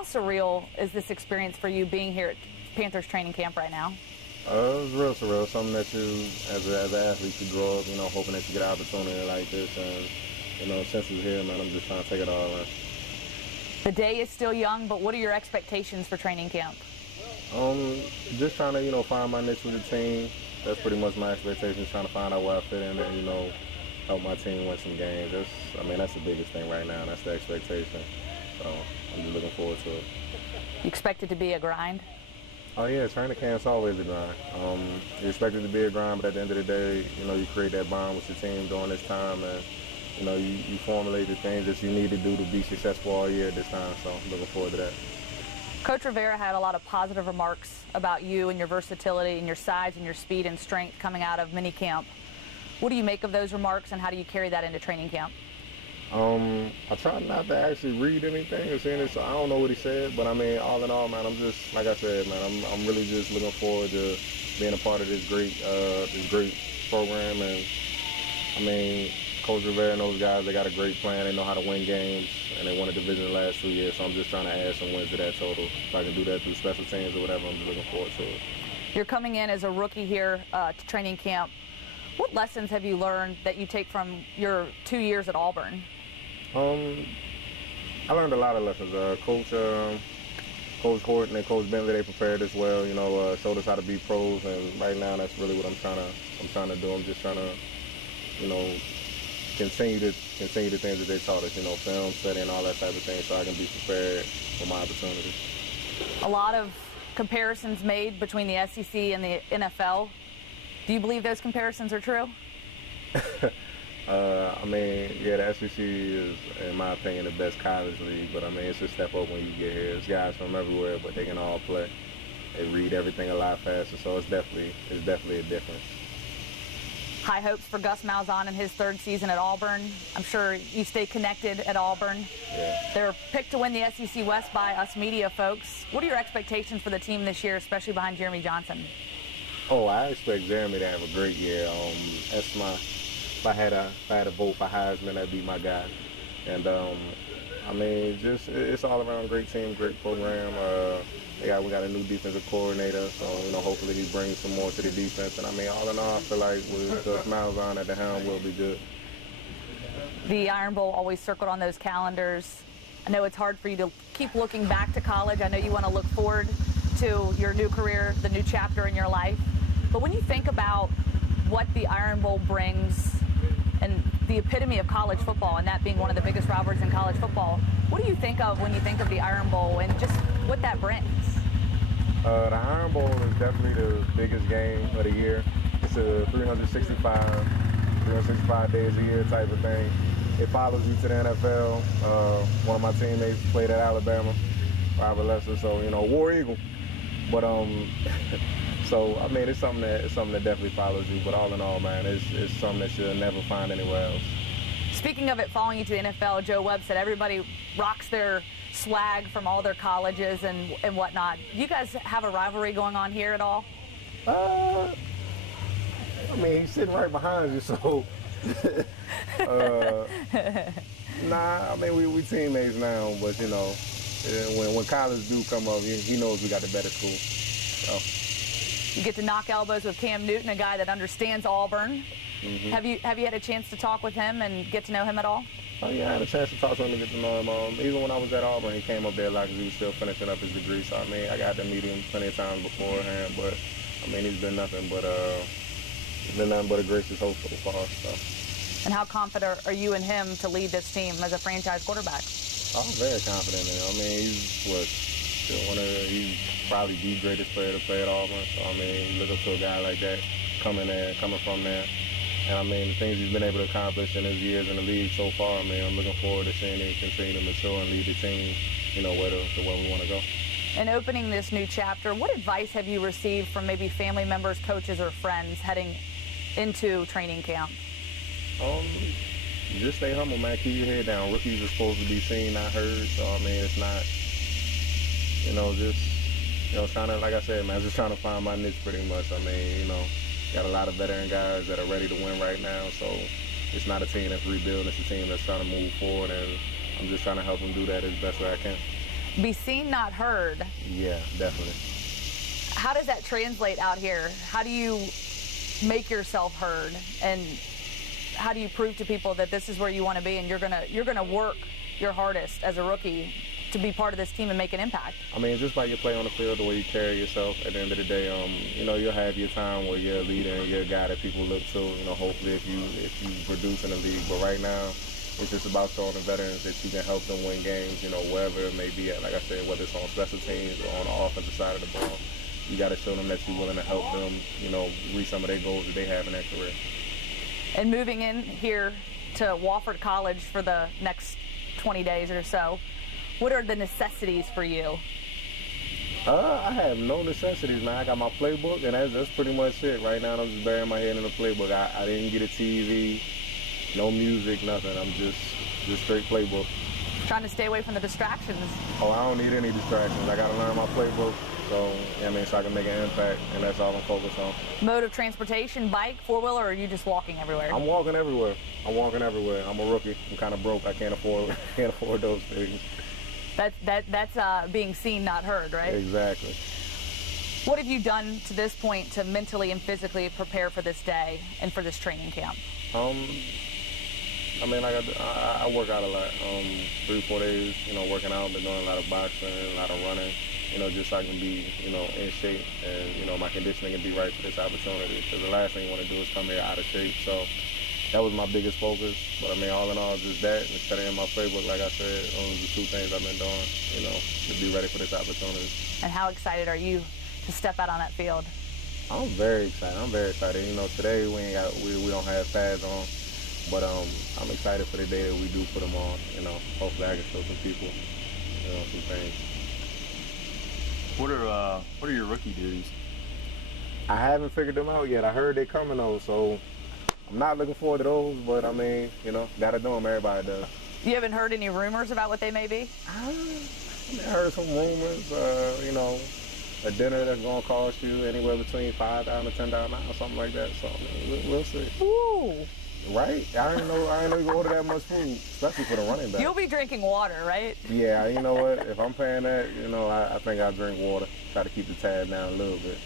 How surreal is this experience for you being here at Panthers training camp right now? It's real surreal. Something that you, as an athlete, you grow up, hoping that you get an opportunity like this. And, since it's here, man, I'm just trying to take it all in. The day is still young, but what are your expectations for training camp? Just trying to, find my niche with the team. That's pretty much my expectations, trying to find out where I fit in and, help my team win some games. That's the biggest thing right now. That's the expectation. So I'm just looking forward to it. You expect it to be a grind? Oh yeah, training camp's always a grind. You expect it to be a grind, but at the end of the day, you create that bond with your team during this time, and you formulate the things that you need to do to be successful all year at this time. So I'm looking forward to that. Coach Riveras had a lot of positive remarks about you and your versatility and your size and your speed and strength coming out of minicamp. What do you make of those remarks, and how do you carry that into training camp? I try not to actually read anything or see it, so I don't know what he said, but all in all, man, I'm just, like I said, man, I'm really just looking forward to being a part of this great program. And Coach Riveras and those guys, they got a great plan. They know how to win games, and they won a division the last 2 years, so I'm just trying to add some wins to that total. If I can do that through special teams or whatever, I'm just looking forward to it. You're coming in as a rookie here to training camp. What lessons have you learned that you take from your 2 years at Auburn? I learned a lot of lessons. Coach Horton and Coach Bentley, they prepared us well. Showed us how to be pros, and right now that's really what I'm trying to do. I'm just trying to, continue the things that they taught us. Film study and all that type of thing, so I can be prepared for my opportunities. A lot of comparisons made between the SEC and the NFL. Do you believe those comparisons are true? Yeah, the SEC is, in my opinion, the best college league, but it's a step up when you get here. It's guys from everywhere, but they can all play. They read everything a lot faster, so it's definitely a difference. High hopes for Gus Malzahn in his third season at Auburn. I'm sure you stay connected at Auburn. Yeah. They're picked to win the SEC West by us media folks. What are your expectations for the team this year, especially behind Jeremy Johnson? Oh, I expect Jeremy to have a great year. If I had a vote for Heisman, that'd be my guy. And it's all around great team, great program. We got a new defensive coordinator, so hopefully he brings some more to the defense. And all in all, I feel like with Gus Malzahn at the helm, we'll be good. The Iron Bowl always circled on those calendars. I know it's hard for you to keep looking back to college. I know you want to look forward to your new career, the new chapter in your life. But when you think about what the Iron Bowl brings and the epitome of college football, and that being one of the biggest rivalries in college football, what do you think of when you think of the Iron Bowl and just what that brings? The Iron Bowl is definitely the biggest game of the year. It's a 365 days a year type of thing. It follows you to the NFL. One of my teammates played at Alabama, Rivalry, so War Eagle. But so it's something that definitely follows you. But all in all, man, it's something that you'll never find anywhere else. Speaking of it following you to the NFL, Joe Webb said everybody rocks their swag from all their colleges and whatnot. Do you guys have a rivalry going on here at all? He's sitting right behind you, so nah. We teammates now, but when college do come up, he knows we got the better school. So. You get to knock elbows with Cam Newton, a guy that understands Auburn. Mm-hmm. Have you had a chance to talk with him and get to know him at all? Oh yeah, I had a chance to talk to him and get to know him. Even when I was at Auburn, he came up there like he was still finishing up his degree. So I got to meet him plenty of times beforehand. But he's been nothing but a gracious host so far. So. And how confident are you in him to lead this team as a franchise quarterback? I'm very confident in him. He's probably the greatest player to play at Auburn. So look up to a guy like that coming from there. And the things he's been able to accomplish in his years in the league so far, I'm looking forward to seeing him continue to mature and lead the team, where we want to go. In opening this new chapter, what advice have you received from maybe family members, coaches, or friends heading into training camp? Just stay humble, man. Keep your head down. Rookies are supposed to be seen, not heard. So it's not, trying to, like I said, man, just trying to find my niche pretty much. Got a lot of veteran guys that are ready to win right now. So it's not a team that's rebuilding. It's a team that's trying to move forward, and I'm just trying to help them do that as best as I can. Be seen, not heard. Yeah, definitely. How does that translate out here? How do you make yourself heard, and how do you prove to people that this is where you want to be, and you're gonna work your hardest as a rookie to be part of this team and make an impact? I mean, just like you play on the field, the way you carry yourself, at the end of the day, you know, you'll have your time where you're a leader and you're a guy that people look to, you know, hopefully if you produce in the league. But right now, it's just about showing the veterans that you can help them win games, you know, wherever it may be at. Like I said, whether it's on special teams or on the offensive side of the ball, you got to show them that you're willing to help them, you know, reach some of their goals that they have in their career. And moving in here to Wofford College for the next 20 days or so, what are the necessities for you? I have no necessities, man. I got my playbook, and that's pretty much it. Right now, I'm just burying my head in the playbook. I didn't get a TV, no music, nothing. I'm just straight playbook. Trying to stay away from the distractions. Oh, I don't need any distractions. I got to learn my playbook, so I can make an impact, and that's all I'm focused on. Mode of transportation, bike, four-wheeler, or are you just walking everywhere? I'm walking everywhere. I'm a rookie. I'm kind of broke. I can't afford those things. That's being seen, not heard, right? Exactly. What have you done to this point to mentally and physically prepare for this day and for this training camp? I mean, I work out a lot. 3-4 days, you know, working out. Been doing a lot of boxing, a lot of running, you know, just so I can be, you know, in shape and, you know, my conditioning can be right for this opportunity. Because the last thing you want to do is come here out of shape. So that was my biggest focus. But I mean, all in all, just that and studying my playbook, like I said, the two things I've been doing, you know, to be ready for this opportunity. And how excited are you to step out on that field? I'm very excited. I'm very excited. You know, today we don't have pads on, but I'm excited for the day that we do put them on. You know, hopefully I can show some people, you know, some things. What are your rookie duties? I haven't figured them out yet. I heard they're coming though, so I'm not looking forward to those. But I mean, you know, gotta do them. Everybody does. You haven't heard any rumors about what they may be? I heard some rumors. You know, a dinner that's gonna cost you anywhere between $5,000 to $10,000 or something like that. So I mean, we'll see. Ooh. Right? I didn't know you could order that much food, especially for the running back. You'll be drinking water, right? Yeah, you know what? If I'm paying that, you know, I think I'll drink water. Try to keep the tab down a little bit.